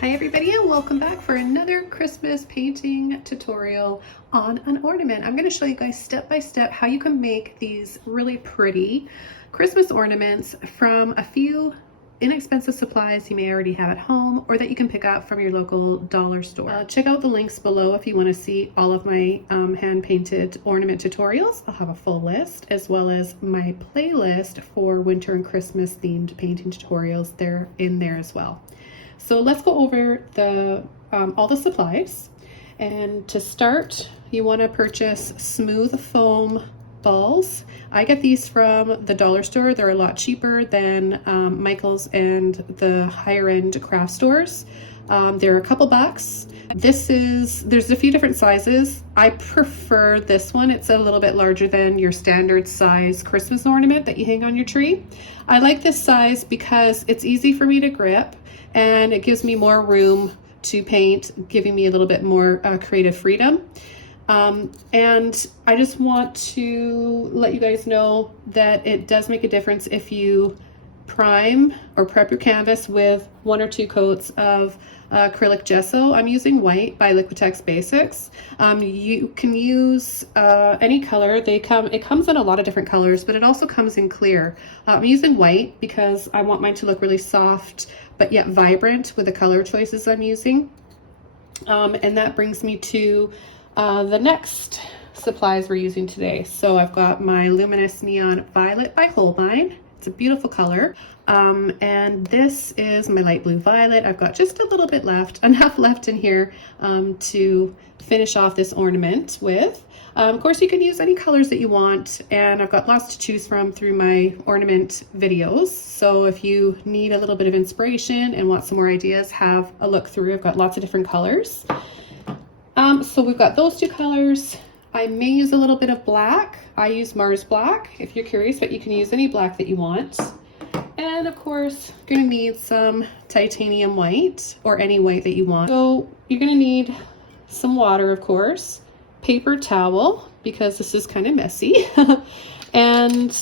Hi everybody, and welcome back for another Christmas painting tutorial on an ornament. I'm going to show you guys step by step how you can make these really pretty Christmas ornaments from a few inexpensive supplies you may already have at home or that you can pick up from your local dollar store. Check out the links below if you want to see all of my hand painted ornament tutorials. I'll have a full list, as well as my playlist for winter and Christmas themed painting tutorials. They're in there as well. So let's go over all the supplies. And to start, you want to purchase smooth foam balls. I get these from the dollar store. They're a lot cheaper than Michael's and the higher end craft stores. They're a couple bucks. There's a few different sizes. I prefer this one. It's a little bit larger than your standard size Christmas ornament that you hang on your tree. I like this size because it's easy for me to grip and it gives me more room to paint, giving me a little bit more creative freedom. And I just want to let you guys know that it does make a difference if you prime or prep your canvas with 1 or 2 coats of acrylic gesso. I'm using white by Liquitex Basics. You can use any color. It comes in a lot of different colors, but it also comes in clear. I'm using white because I want mine to look really soft but yet vibrant with the color choices I'm using. And that brings me to the next supplies we're using today. So I've got my Luminous Neon Violet by Holbein. It's a beautiful color. And this is my light blue violet. I've got just a little bit left, enough left in here to finish off this ornament with. Of course, you can use any colors that you want, and I've got lots to choose from through my ornament videos. So if you need a little bit of inspiration and want some more ideas, have a look through. I've got lots of different colors. So we've got those 2 colors. I may use a little bit of black. I use Mars Black if you're curious, but you can use any black that you want. And of course, you're gonna need some titanium white or any white that you want. So you're gonna need some water, of course, paper towel, because this is kind of messy, and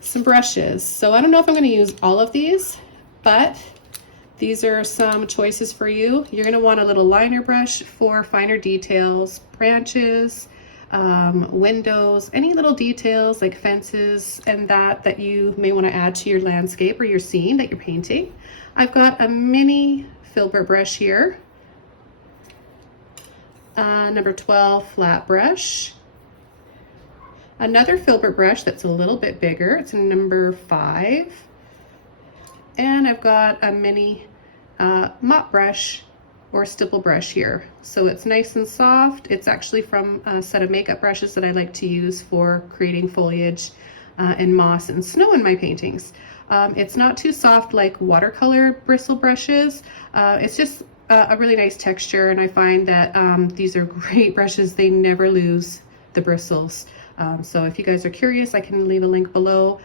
some brushes. So I don't know if I'm gonna use all of these, but these are some choices for you. You're gonna want a little liner brush for finer details, branches, windows, any little details like fences and that you may want to add to your landscape or your scene that you're painting. I've got a mini filbert brush here, number 12 flat brush, another filbert brush that's a little bit bigger, it's a number 5, and I've got a mini mop brush or stipple brush here. So it's nice and soft. It's actually from a set of makeup brushes that I like to use for creating foliage and moss and snow in my paintings. It's not too soft like watercolor bristle brushes. It's just a really nice texture, and I find that these are great brushes. They never lose the bristles. So if you guys are curious, I can leave a link below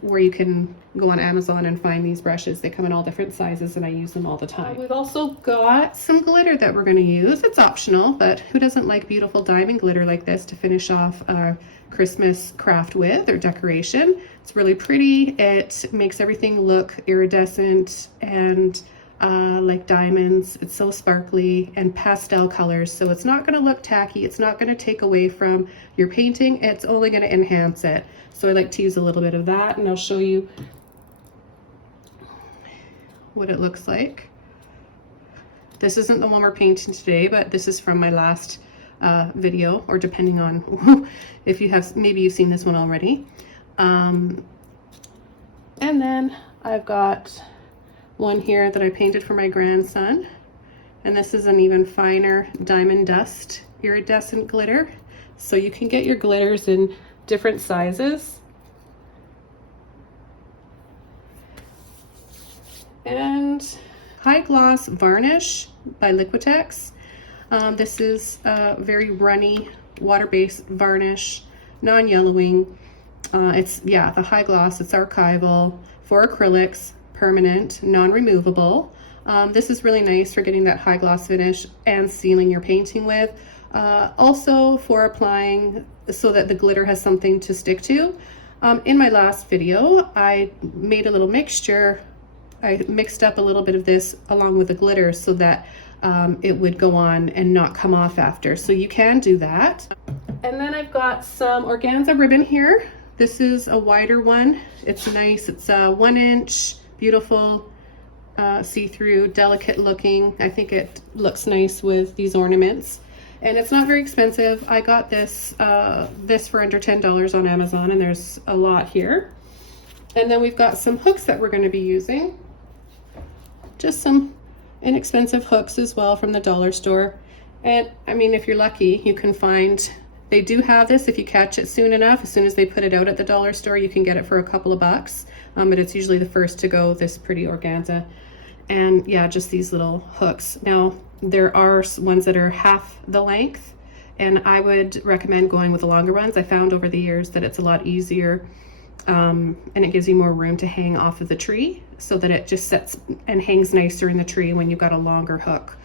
where you can go on Amazon and find these brushes. They come in all different sizes and I use them all the time. We've also got some glitter that we're going to use. It's optional, but who doesn't like beautiful diamond glitter like this to finish off a Christmas craft with or decoration? It's really pretty. It makes everything look iridescent and like diamonds. It's so sparkly and pastel colors, so it's not going to look tacky. It's not going to take away from your painting. It's only going to enhance it. So I like to use a little bit of that, and I'll show you what it looks like. This isn't the one we're painting today, but this is from my last video, or depending on if you have, maybe you've seen this one already. And then I've got one here that I painted for my grandson, and this is an even finer diamond dust iridescent glitter. So you can get your glitters in different sizes. And high gloss varnish by Liquitex. This is a very runny water-based varnish, non-yellowing. It's the high gloss. It's archival for acrylics, permanent, non-removable. This is really nice for getting that high gloss finish and sealing your painting with. Also for applying so that the glitter has something to stick to. In my last video, I made a little mixture I mixed up a little bit of this along with the glitter so that it would go on and not come off after. So you can do that. And then I've got some organza ribbon here. This is a wider one. It's nice. It's a 1 inch, beautiful, see-through, delicate looking. I think it looks nice with these ornaments. And it's not very expensive. I got this for under $10 on Amazon, and there's a lot here. And then we've got some hooks that we're going to be using. Just some inexpensive hooks as well from the dollar store. And I mean, if you're lucky, you can find, they do have this if you catch it soon enough. As soon as they put it out at the dollar store, you can get it for a couple of bucks. But it's usually the first to go, this pretty organza. And yeah, just these little hooks. Now, there are ones that are half the length, and I would recommend going with the longer ones. I found over the years that it's a lot easier, and it gives you more room to hang off of the tree so that it just sets and hangs nicer in the tree when you've got a longer hook.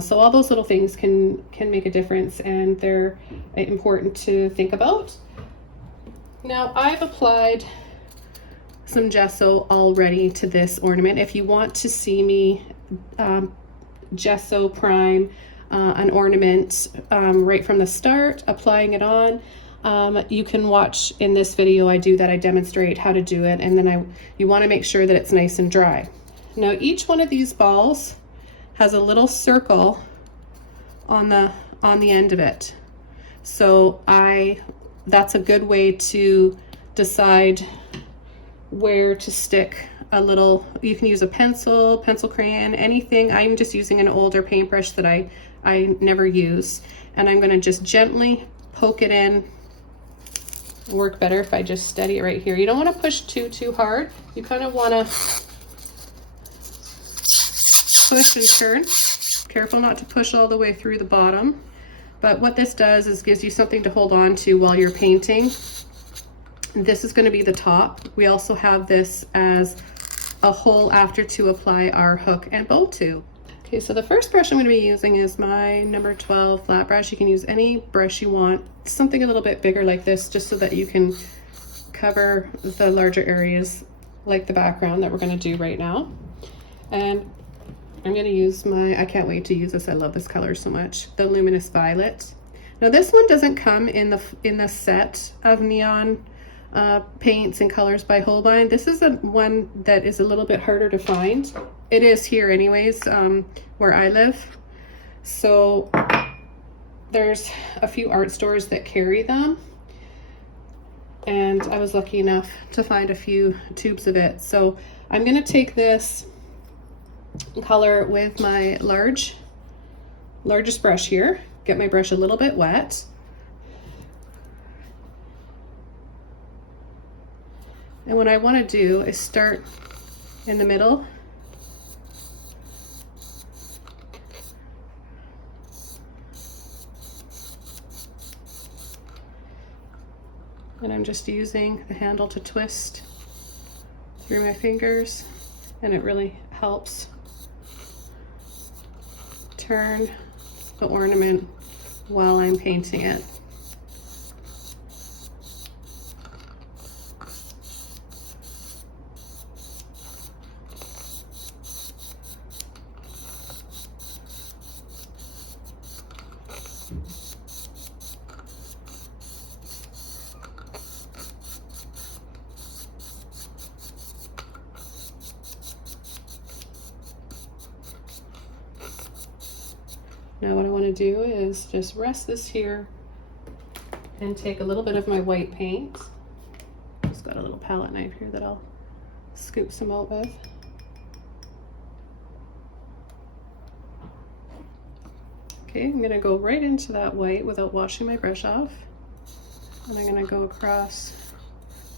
So all those little things can make a difference, and they're important to think about. Now, I've applied some gesso already to this ornament. If you want to see me gesso prime an ornament right from the start, applying it on, you can watch in this video. I do that. I demonstrate how to do it, and then you want to make sure that it's nice and dry. Now, each one of these balls has a little circle on the end of it, so that's a good way to decide where to stick a little. You can use a pencil crayon, anything. I'm just using an older paintbrush that I never use, and I'm going to just gently poke it in. It'll work better if I just steady it right here. You don't want to push too hard. You kind of want to push and turn. Careful not to push all the way through the bottom. But what this does is gives you something to hold on to while you're painting. This is going to be the top. We also have this as a hole after to apply our hook and bow to. Okay, so the first brush I'm going to be using is my number 12 flat brush. You can use any brush you want, something a little bit bigger like this, just so that you can cover the larger areas like the background that we're going to do right now. And I'm going to use I can't wait to use this. I love this color so much, the Luminous Violet. Now, this one doesn't come in the set of neon paints and colors by Holbein. This is one that is a little bit harder to find. It is here anyways, where I live. So there's a few art stores that carry them, and I was lucky enough to find a few tubes of it. So I'm going to take this color with my largest brush here, get my brush a little bit wet, and what I want to do is start in the middle and I'm just using the handle to twist through my fingers, and it really helps turn the ornament while I'm painting it. Now what I want to do is just rest this here and take a little bit of my white paint. Just got a little palette knife here that I'll scoop some out with. Okay, I'm going to go right into that white without washing my brush off. And I'm going to go across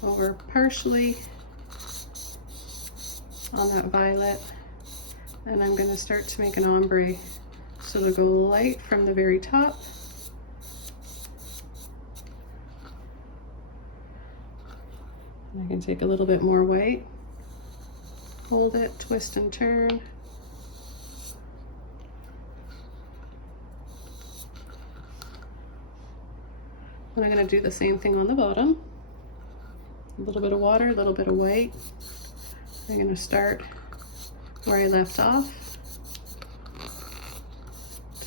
over partially on that violet. And I'm going to start to make an ombre. So they'll go light from the very top. And I can take a little bit more white, hold it, twist and turn. And I'm going to do the same thing on the bottom. A little bit of water, a little bit of white. I'm going to start where I left off.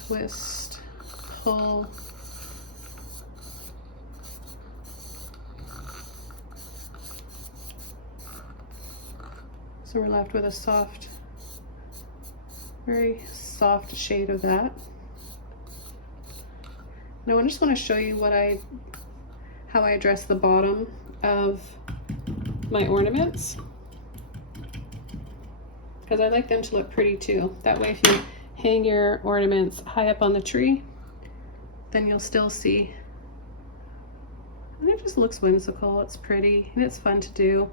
Twist, pull. So we're left with a soft, very soft shade of that. Now I just want to show you how I address the bottom of my ornaments, because I like them to look pretty too. That way if you hang your ornaments high up on the tree, then you'll still see. And it just looks whimsical, it's pretty, and it's fun to do.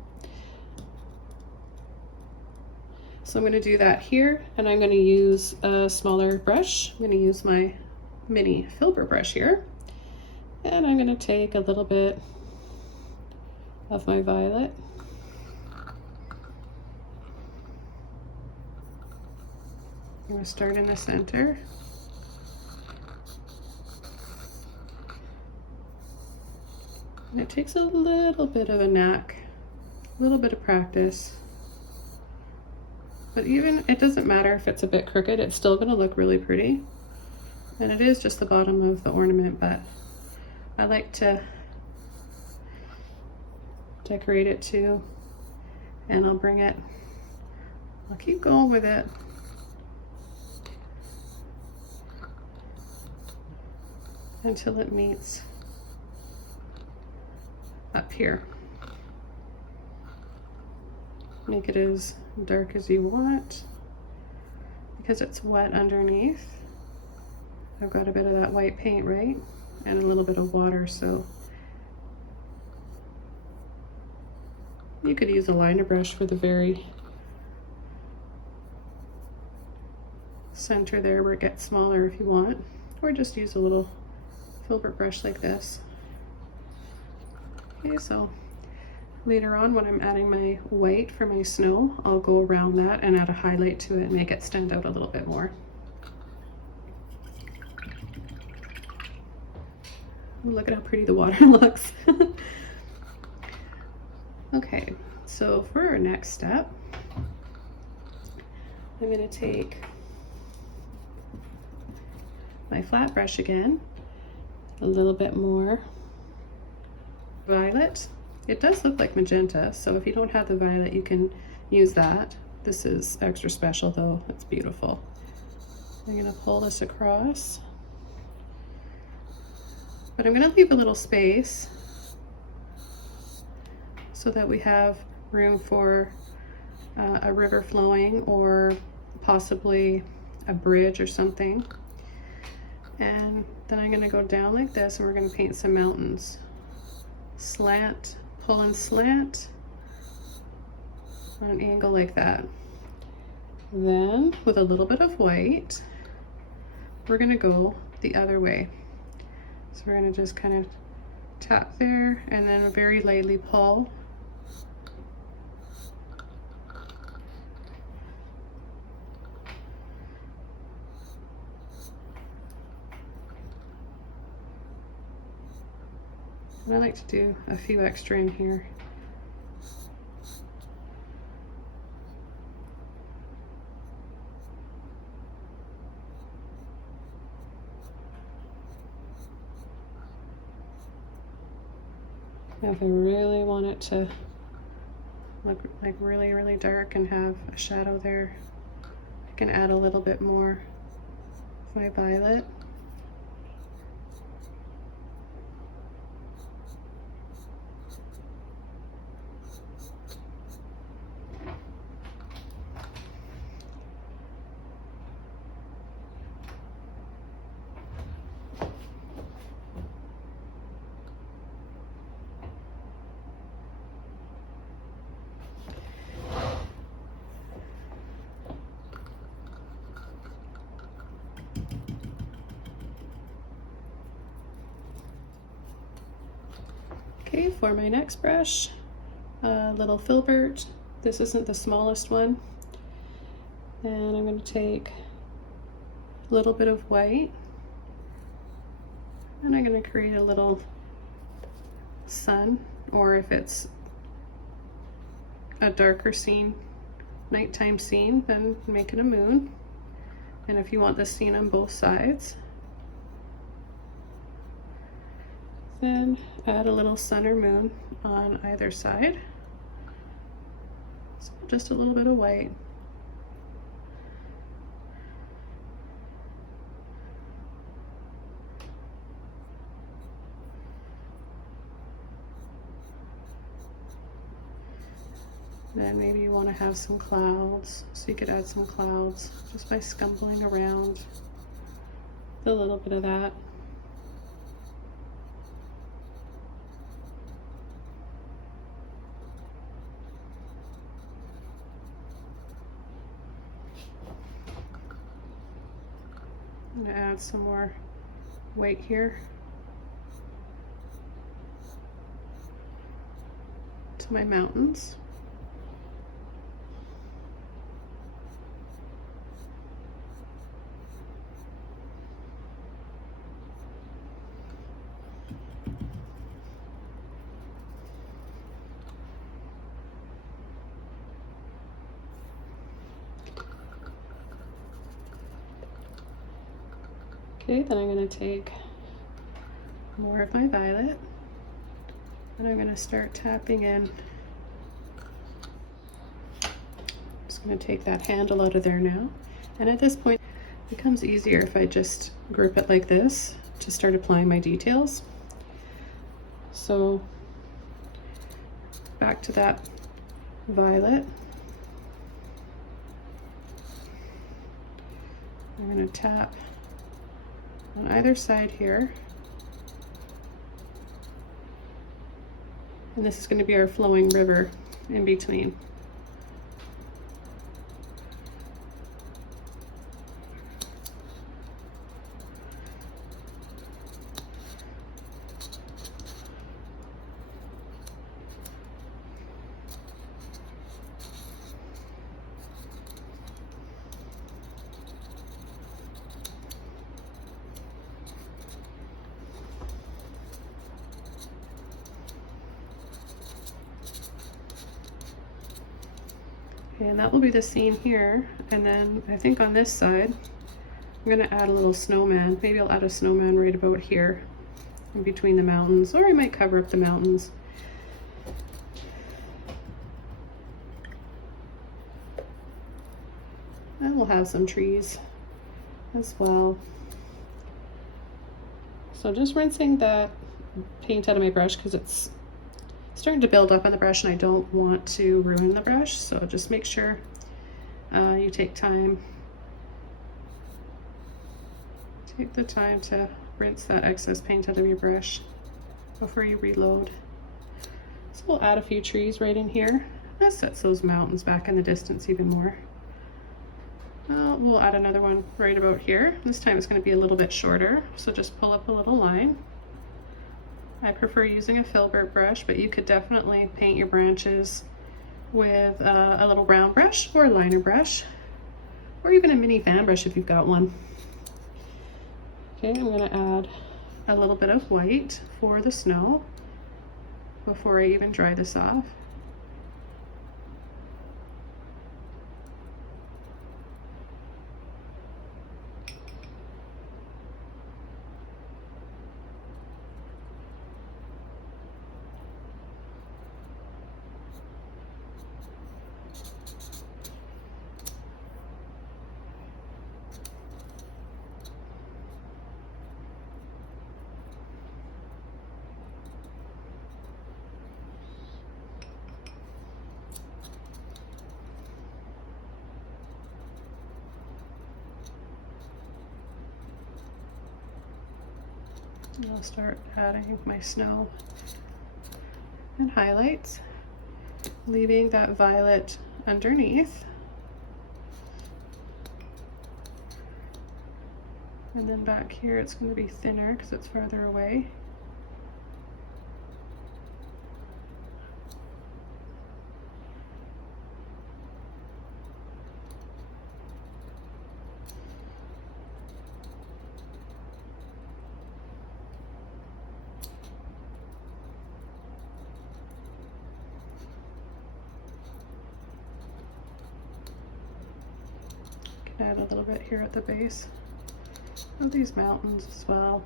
So I'm going to do that here, and I'm going to use a smaller brush. I'm going to use my mini filbert brush here, and I'm going to take a little bit of my violet. I'm going to start in the center. And it takes a little bit of a knack, a little bit of practice. But even, it doesn't matter if it's a bit crooked, it's still going to look really pretty. And it is just the bottom of the ornament, but I like to decorate it too. And I'll keep going with it. Until it meets up here. Make it as dark as you want, because it's wet underneath. I've got a bit of that white paint, right? And a little bit of water, so you could use a liner brush for the very center there where it gets smaller if you want, or just use a little filbert brush like this. Okay, so later on when I'm adding my white for my snow, I'll go around that and add a highlight to it and make it stand out a little bit more. Ooh, look at how pretty the water looks. Okay, so for our next step, I'm going to take my flat brush again, a little bit more violet. It does look like magenta, so if you don't have the violet, you can use that. This is extra special though, it's beautiful. I'm gonna pull this across, but I'm gonna leave a little space so that we have room for a river flowing, or possibly a bridge or something. And then I'm gonna go down like this, and we're gonna paint some mountains. Slant, pull and slant on an angle like that. Then with a little bit of white, we're gonna go the other way. So we're gonna just kind of tap there and then very lightly pull. And I like to do a few extra in here. If I really want it to look like really, really dark and have a shadow there, I can add a little bit more of my violet. Okay, for my next brush, a little filbert. This isn't the smallest one. And I'm going to take a little bit of white, and I'm going to create a little sun, or if it's a darker scene, nighttime scene, then make it a moon. And if you want the scene on both sides, then add a little sun or moon on either side. So just a little bit of white. Then maybe you want to have some clouds, so you could add some clouds just by scumbling around with a little bit of that. I'm going to add some more white here to my mountains. Okay, then I'm going to take more of my violet and I'm going to start tapping in. Just going to take that handle out of there now. And at this point, it becomes easier if I just grip it like this to start applying my details. So back to that violet. I'm going to tap on either side here. And this is going to be our flowing river in between. Okay, and that will be the scene here. And then I think on this side, I'm gonna add a little snowman. Maybe I'll add a snowman right about here in between the mountains, or I might cover up the mountains. And we'll have some trees as well. So just rinsing that paint out of my brush because it's starting to build up on the brush and I don't want to ruin the brush. So just make sure you take the time to rinse that excess paint out of your brush before you reload. So we'll add a few trees right in here. That sets those mountains back in the distance even more. We'll add another one right about here. This time it's going to be a little bit shorter, so just pull up a little line. I prefer using a filbert brush, but you could definitely paint your branches with a little round brush or a liner brush, or even a mini fan brush if you've got one. Okay, I'm going to add a little bit of white for the snow before I even dry this off. And I'll start adding my snow and highlights, leaving that violet underneath. And then back here it's going to be thinner because it's farther away. can add a little bit here at the base of these mountains as well.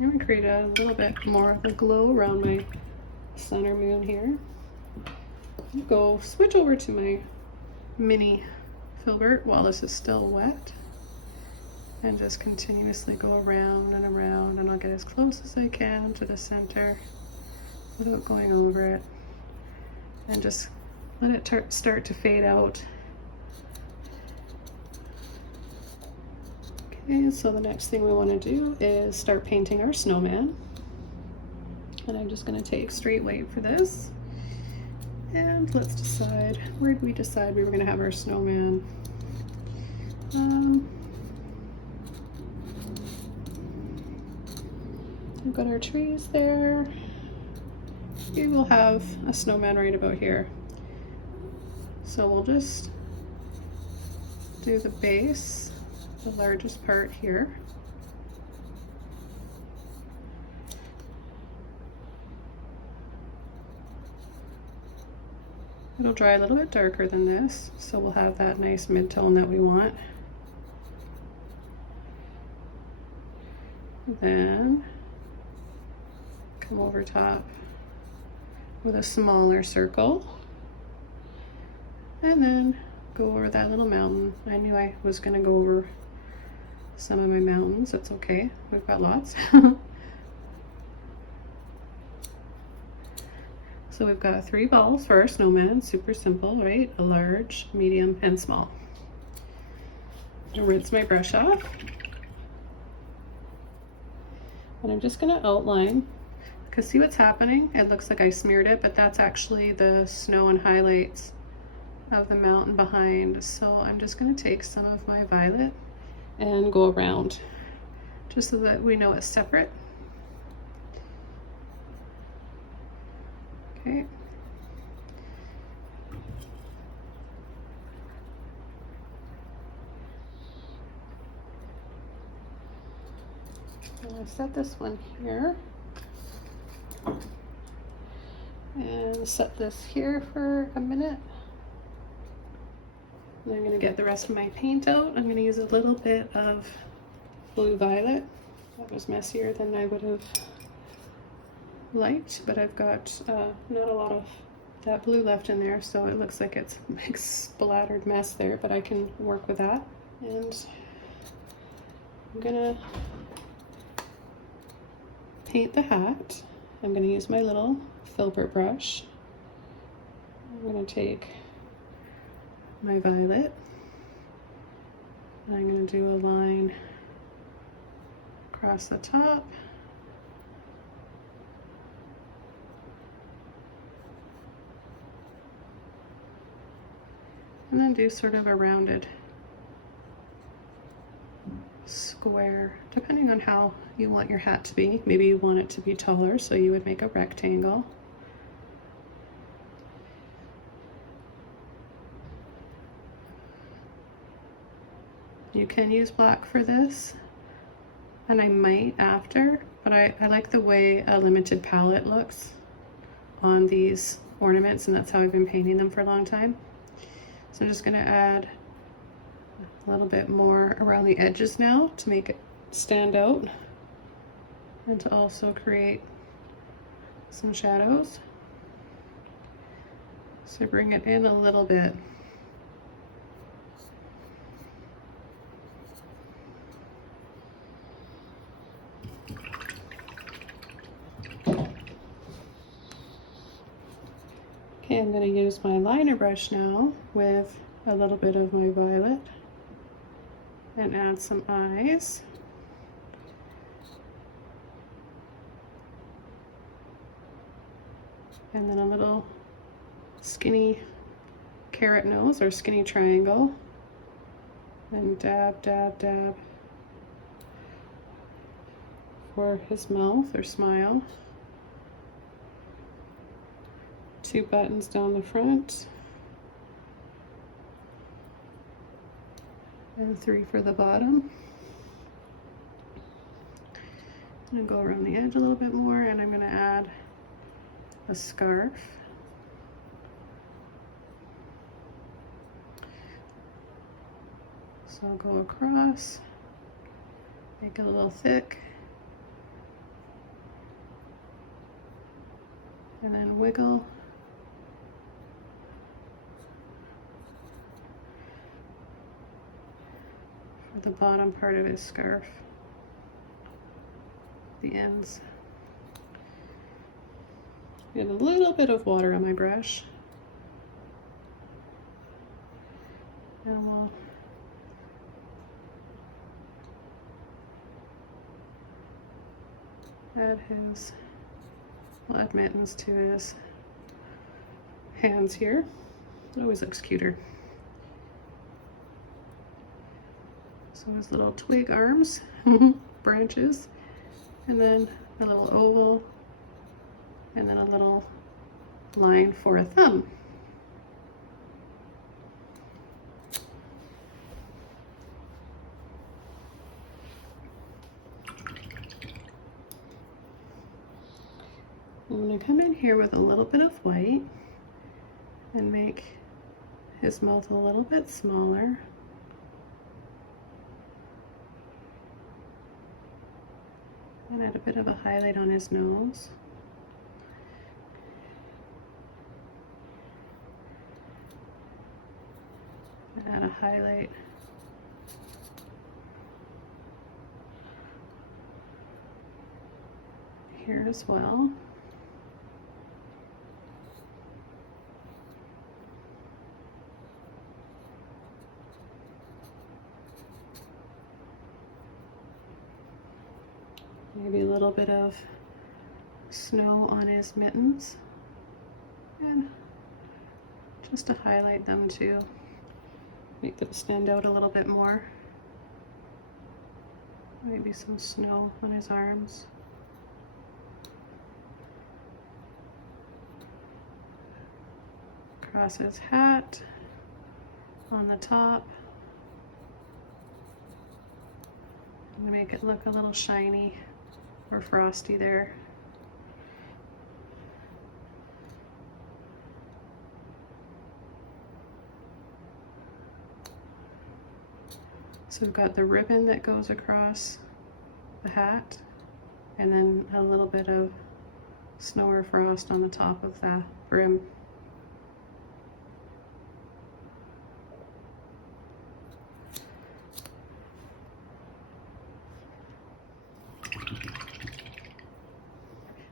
I'm going to create a little bit more of a glow around my center moon here. Go switch over to my mini filbert while this is still wet, and just continuously go around and around, and I'll get as close as I can to the center without going over it, and just let it start to fade out. Okay, so the next thing we want to do is start painting our snowman. And I'm just going to take straight white for this. And let's decide, where did we decide we were going to have our snowman? We've got our trees there. We will have a snowman right about here. So we'll just do the base, the largest part here. It'll dry a little bit darker than this, so we'll have that nice mid-tone that we want. Then come over top with a smaller circle, and then go over that little mountain. I knew I was going to go over some of my mountains. It's okay, we've got lots. So we've got 3 balls for our snowman, super simple, right? A large, medium, and small. I'm gonna rinse my brush off. And I'm just gonna outline, because see what's happening? It looks like I smeared it, but that's actually the snow and highlights of the mountain behind. So I'm just gonna take some of my violet and go around, just so that we know it's separate. Okay. I'll set this one here and set this here for a minute. And I'm going to get the rest of my paint out. I'm going to use a little bit of blue violet. That was messier than I would have liked, but I've got not a lot of that blue left in there, so it looks like it's a big splattered mess there, but I can work with that. And I'm gonna paint the hat. I'm gonna use my little filbert brush. I'm gonna take my violet and I'm gonna do a line across the top. And then do sort of a rounded square, depending on how you want your hat to be. Maybe you want it to be taller, so you would make a rectangle. You can use black for this, and I might after, but I like the way a limited palette looks on these ornaments, and that's how I've been painting them for a long time. So I'm just going to add a little bit more around the edges now to make it stand out and to also create some shadows. So bring it in a little bit. Okay, I'm going to use my liner brush now with a little bit of my violet and add some eyes. And then a little skinny carrot nose or skinny triangle. And dab, dab, dab for his mouth or smile. 2 buttons down the front. And 3 for the bottom. I'm going to go around the edge a little bit more, and I'm going to add a scarf. So I'll go across, make it a little thick, and then wiggle. For the bottom part of his scarf, the ends. Get a little bit of water on my brush. And we'll add his, we'll add mittens to his hands here. It always looks cuter. So his little twig arms, branches, and then a little oval, and then a little line for a thumb. I'm going to come in here with a little bit of white and make his mouth a little bit smaller. And add a bit of a highlight on his nose. And add a highlight here as well. Maybe a little bit of snow on his mittens, and just to highlight them too, make them stand out a little bit more. Maybe some snow on his arms. Across his hat, on the top. I'm gonna make it look a little shiny or frosty there. So we've got the ribbon that goes across the hat, and then a little bit of snow or frost on the top of the brim.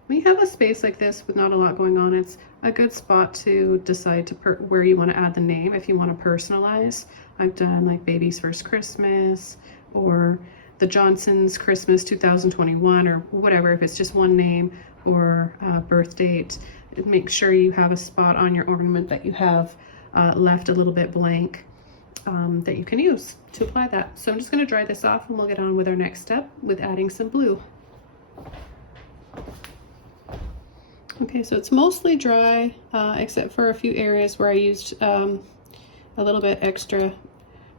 When you have a space like this with not a lot going on, it's a good spot to decide to where you want to add the name if you want to personalize. I've done like Baby's First Christmas or the Johnson's Christmas 2021 or whatever, if it's just one name or birth date. Make sure you have a spot on your ornament that you have left a little bit blank that you can use to apply that. So I'm just going to dry this off and we'll get on with our next step with adding some blue. Okay, so it's mostly dry, except for a few areas where I used a little bit extra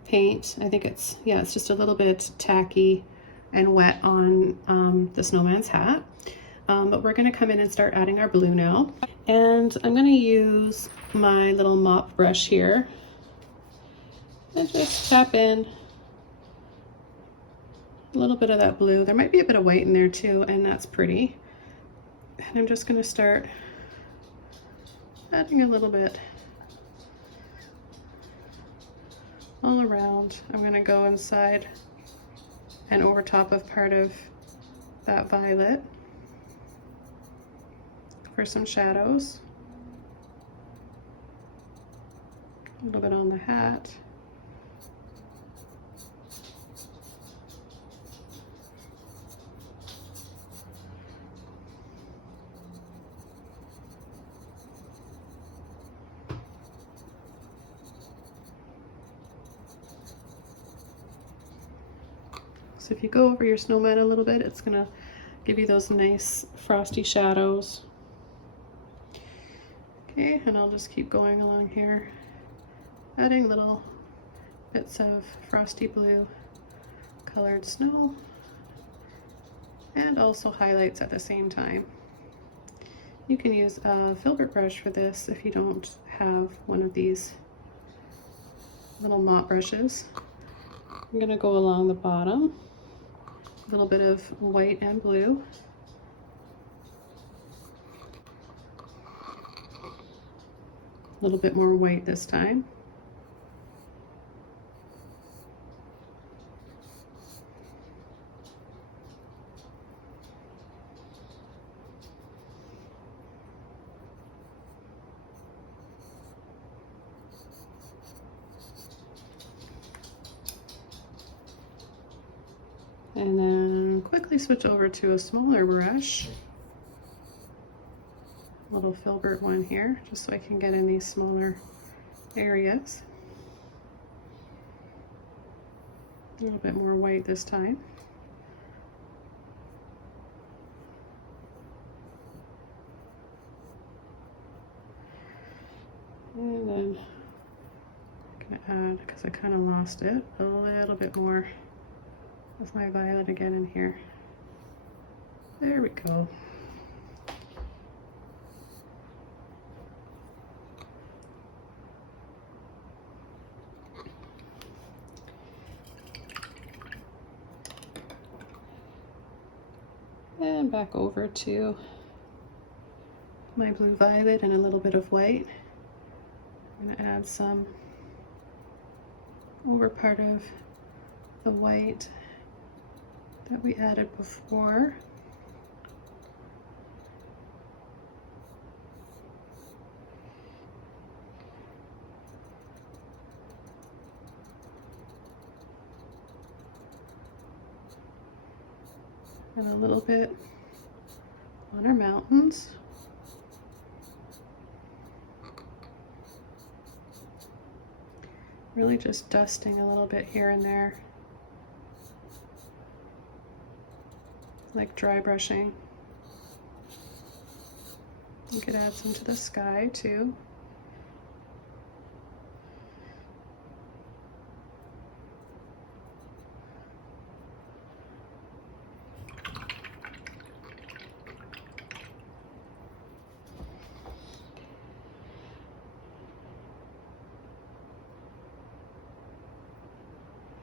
paint. I think it's just a little bit tacky and wet on the snowman's hat. But we're gonna come in and start adding our blue now. And I'm gonna use my little mop brush here and just tap in a little bit of that blue. There might be a bit of white in there too, and that's pretty. And I'm just going to start adding a little bit all around. I'm going to go inside and over top of part of that violet for some shadows. A little bit on the hat. So if you go over your snowman a little bit, it's gonna give you those nice frosty shadows. Okay, and I'll just keep going along here, adding little bits of frosty blue colored snow and also highlights at the same time. You can use a filbert brush for this if you don't have one of these little mop brushes. I'm gonna go along the bottom, a little bit of white and blue. A little bit more white this time. And then quickly switch over to a smaller brush, a little filbert one here, just so I can get in these smaller areas. A little bit more white this time. And then I'm gonna add, because I kind of lost it, a little bit more with my violet again in here. There we go. And back over to my blue violet and a little bit of white. I'm going to add some over part of the white that we added before. And a little bit on our mountains. Really just dusting a little bit here and there, like dry brushing. You could add some to the sky too.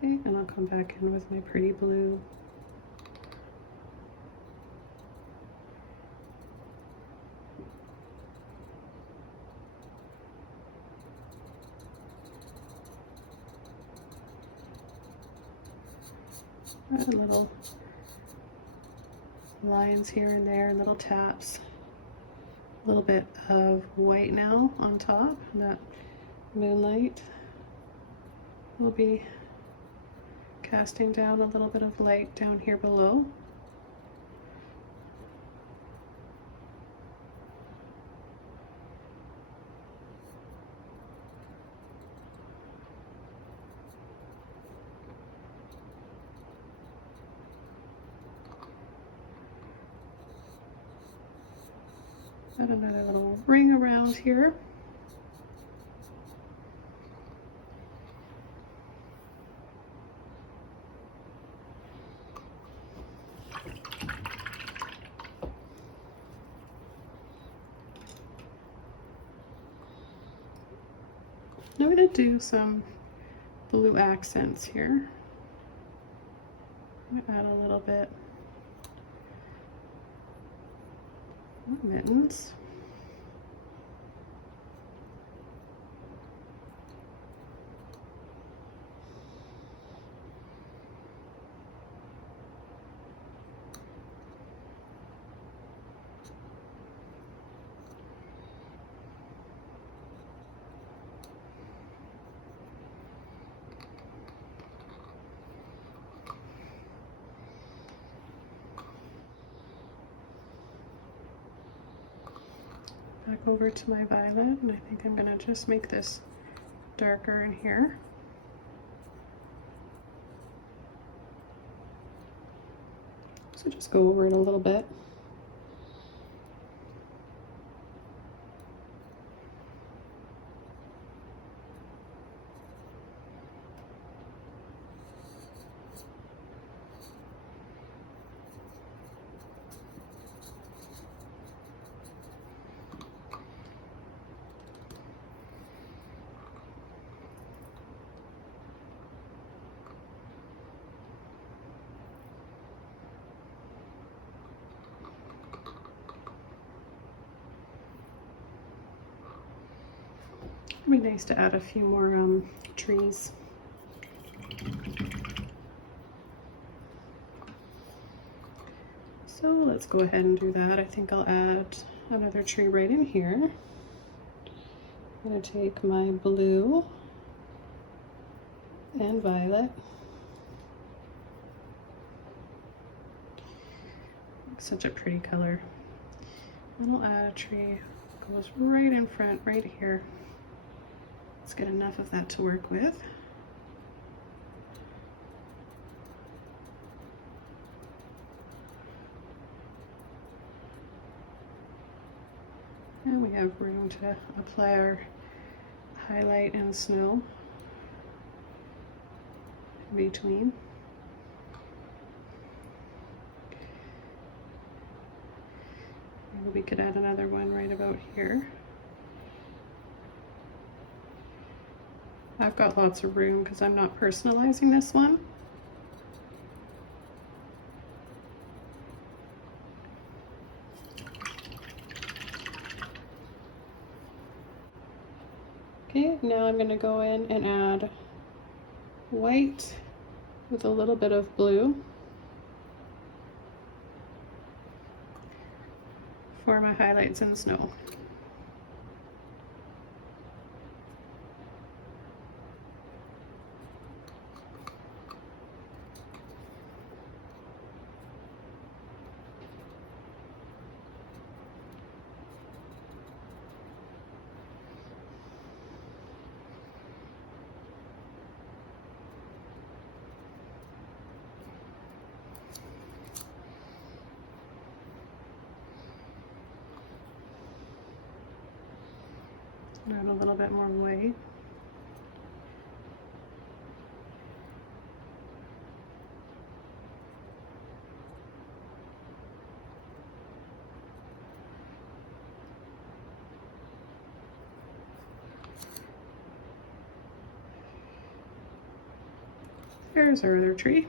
Okay, and I'll come back in with my pretty blue. Add little lines here and there, little taps. A little bit of white now on top, and that moonlight will be casting down a little bit of light down here below. Add another little ring around here. I'm going to do some blue accents here. I'm going to add a little bit of mittens. Back over to my violet, and I think I'm going to just make this darker in here. So just go over it a little bit. It'd be nice to add a few more trees. So let's go ahead and do that. I think I'll add another tree right in here. I'm going to take my blue and violet. Such a pretty color. And I'll add a tree. Goes right in front, right here. Let's get enough of that to work with. And we have room to apply our highlight and snow in between. Maybe we could add another one right about here. I've got lots of room because I'm not personalizing this one. Okay, now I'm going to go in and add white with a little bit of blue for my highlights and snow. Add a little bit more white. There's our other tree.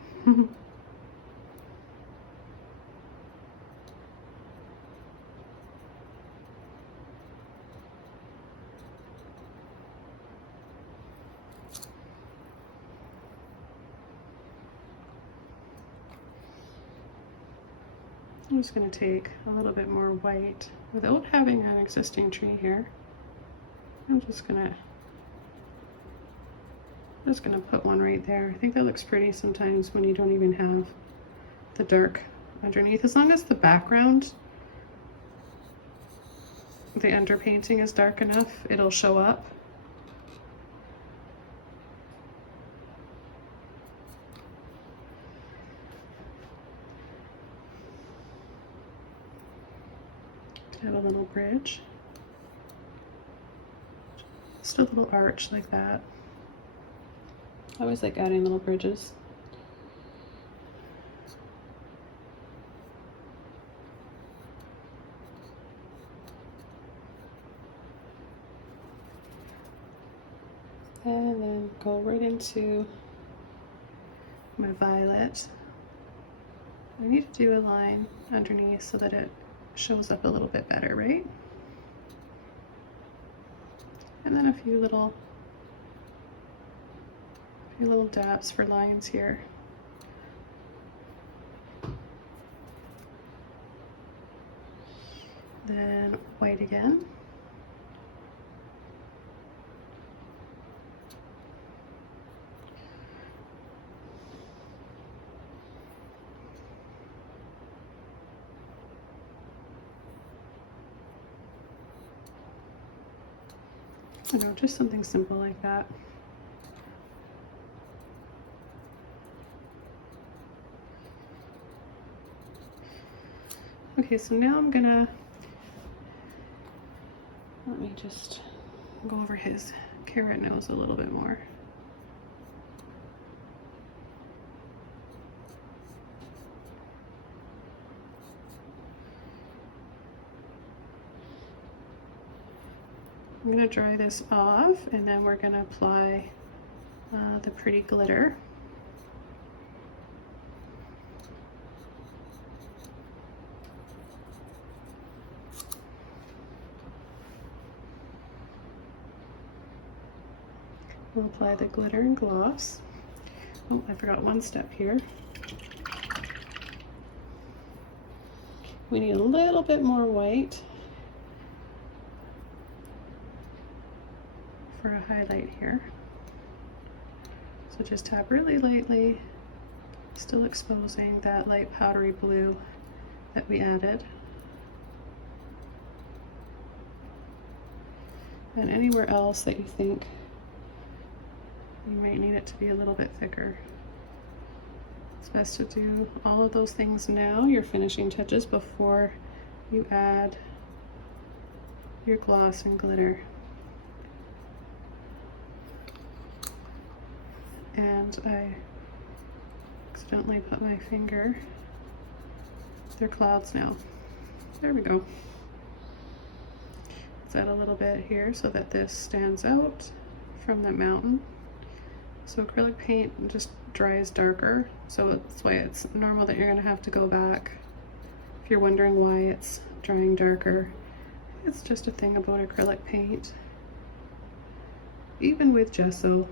I'm just going to take a little bit more white without having an existing tree here. I'm just gonna put one right there. I think that looks pretty sometimes when you don't even have the dark underneath. As long as the background, the underpainting is dark enough, it'll show up. Add a little bridge. Just a little arch like that. I always like adding little bridges. And then go right into my violet. I need to do a line underneath so that it shows up a little bit better, right? And then a few little dabs for lines here. Then white again. You know, just something simple like that. Okay, so now I'm gonna, let me just go over his carrot nose a little bit more. I'm gonna dry this off and then we're gonna apply the pretty glitter. We'll apply the glitter and gloss. Oh, I forgot one step here. We need a little bit more white for a highlight here. So just tap really lightly, still exposing that light powdery blue that we added. And anywhere else that you think you might need it to be a little bit thicker. It's best to do all of those things now, your finishing touches, before you add your gloss and glitter. And I accidentally put my finger. They're clouds now. There we go. Let's add a little bit here so that this stands out from the mountain. So acrylic paint just dries darker, so that's why it's normal that you're going to have to go back. If you're wondering why it's drying darker, it's just a thing about acrylic paint. Even with gesso.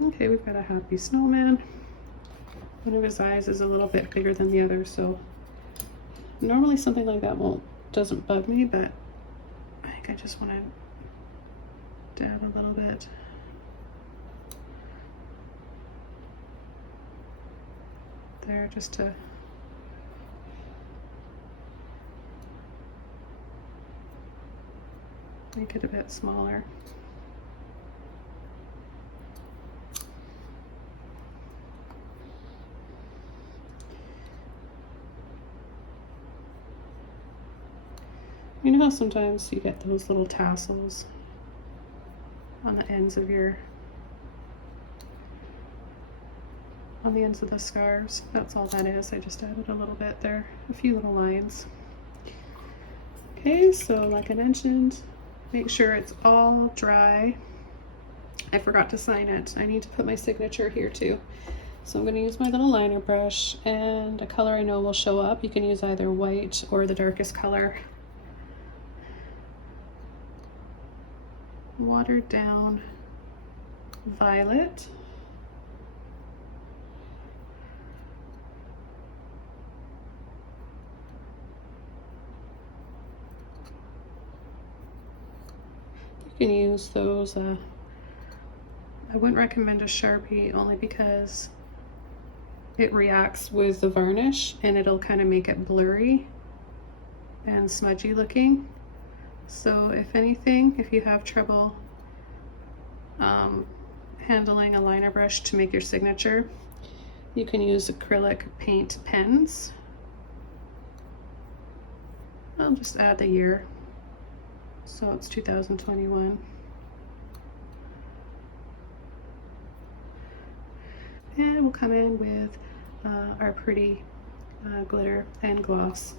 Okay, we've got a happy snowman. One of his eyes is a little bit bigger than the other, so normally something like that doesn't bug me, but I think I just want to dab a little bit. There, just to make it a bit smaller. You know how sometimes you get those little tassels on the ends of on the ends of the scarves? That's all that is. I just added a little bit there, a few little lines. Okay, so like I mentioned, make sure it's all dry. I forgot to sign it. I need to put my signature here too. So I'm going to use my little liner brush and a color I know will show up. You can use either white or the darkest color. Watered down violet. You can use those, I wouldn't recommend a Sharpie only because it reacts with the varnish and it'll kind of make it blurry and smudgy looking. So if anything, if you have trouble handling a liner brush to make your signature, you can use acrylic paint pens. I'll just add the year, so it's 2021. And we'll come in with our pretty glitter and gloss.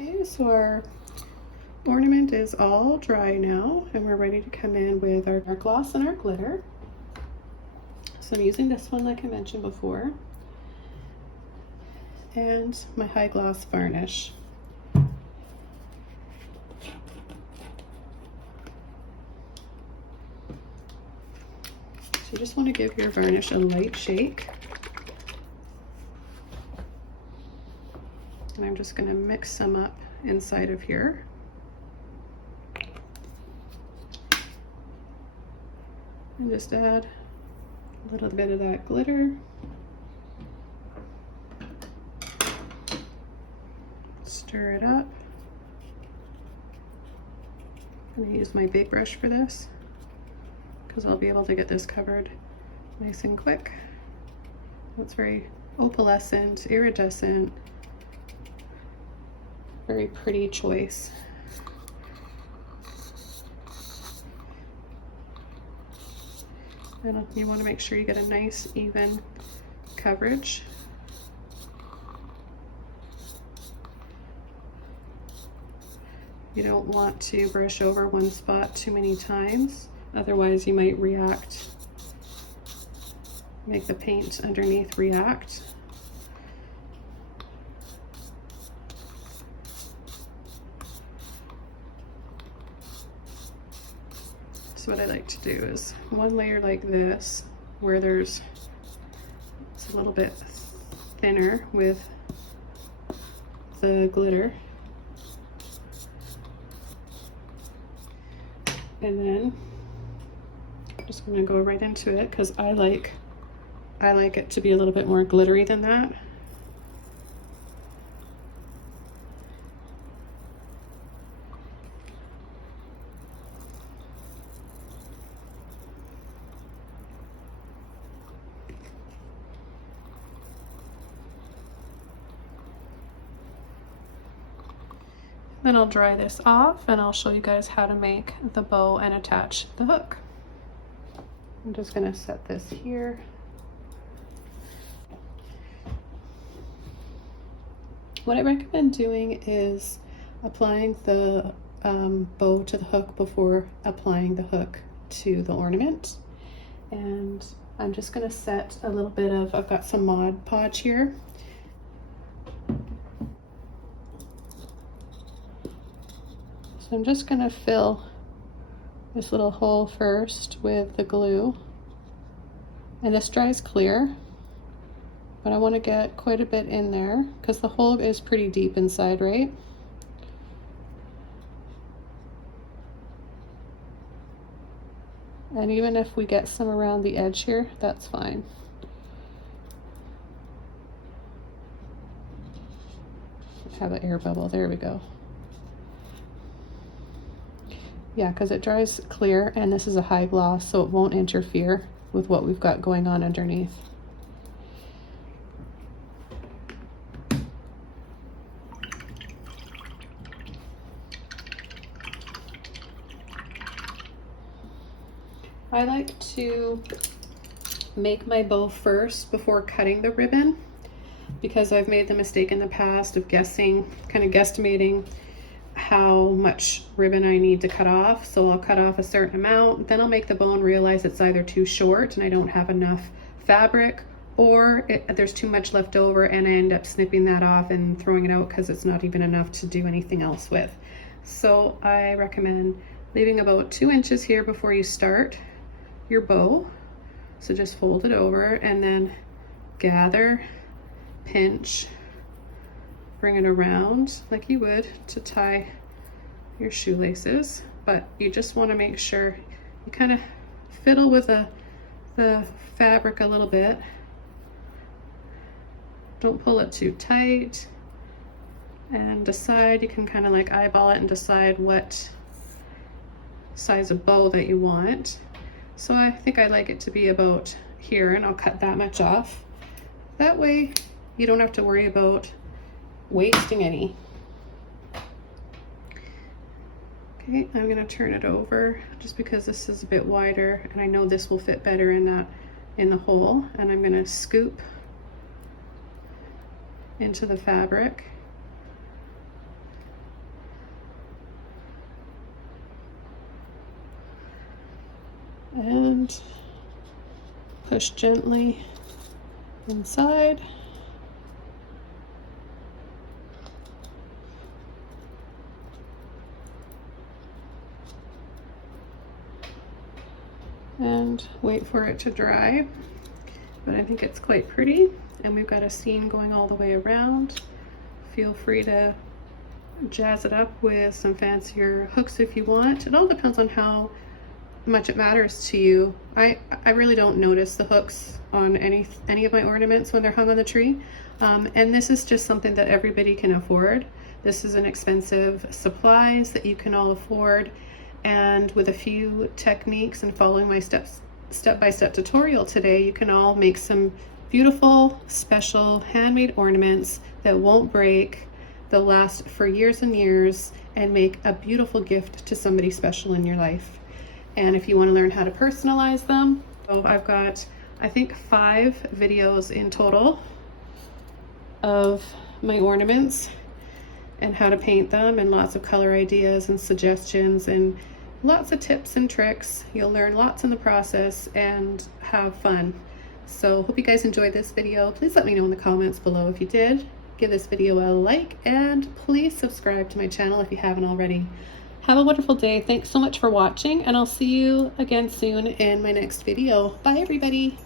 Okay, so our ornament is all dry now, and we're ready to come in with our gloss and our glitter. So I'm using this one like I mentioned before, and my high gloss varnish. So you just want to give your varnish a light shake. And I'm just going to mix some up inside of here. And just add a little bit of that glitter. Just stir it up. I'm going to use my big brush for this because I'll be able to get this covered nice and quick. It's very opalescent, iridescent, very pretty choice. And you want to make sure you get a nice even coverage. You don't want to brush over one spot too many times, otherwise you might make the paint underneath react. So what I like to do is one layer like this, where it's a little bit thinner with the glitter. And then I'm just going to go right into it because I like it to be a little bit more glittery than that. Then I'll dry this off and I'll show you guys how to make the bow and attach the hook. I'm just going to set this here. What I recommend doing is applying the bow to the hook before applying the hook to the ornament. And I'm just going to set a little bit of, I've got some Mod Podge here. So I'm just going to fill this little hole first with the glue. And this dries clear, but I want to get quite a bit in there because the hole is pretty deep inside, right? And even if we get some around the edge here, that's fine. Have an air bubble, there we go. Yeah, because it dries clear and this is a high gloss, so it won't interfere with what we've got going on underneath. I like to make my bow first before cutting the ribbon because I've made the mistake in the past of guesstimating how much ribbon I need to cut off. So I'll cut off a certain amount, then I'll make the bow and realize it's either too short and I don't have enough fabric, or there's too much left over and I end up snipping that off and throwing it out because it's not even enough to do anything else with. So I recommend leaving about 2 inches here before you start your bow. So just fold it over and then gather, pinch, bring it around like you would to tie your shoelaces, but you just want to make sure you kind of fiddle with the fabric a little bit. Don't pull it too tight, and decide, you can kind of like eyeball it and decide what size of bow that you want. So I think I like it to be about here, and I'll cut that much off. That way you don't have to worry about wasting any. Okay, I'm going to turn it over just because this is a bit wider and I know this will fit better in the hole, and I'm going to scoop into the fabric. And push gently inside. And wait for it to dry. But I think it's quite pretty, and we've got a seam going all the way around. Feel free to jazz it up with some fancier hooks if you want. It all depends on how much it matters to you. I really don't notice the hooks on any of my ornaments when they're hung on the tree. And this is just something that everybody can afford. This is inexpensive supplies that you can all afford, and with a few techniques and following my step-by-step tutorial today, you can all make some beautiful, special handmade ornaments that won't break, they'll last for years and years, and make a beautiful gift to somebody special in your life. And if you want to learn how to personalize them, so I've got, I think, 5 videos in total of my ornaments and how to paint them, and lots of color ideas and suggestions and lots of tips and tricks. You'll learn lots in the process and have fun. So hope you guys enjoyed this video. Please let me know in the comments below if you did. Give this video a like, and please subscribe to my channel if you haven't already. Have a wonderful day. Thanks so much for watching, and I'll see you again soon in my next video. Bye everybody.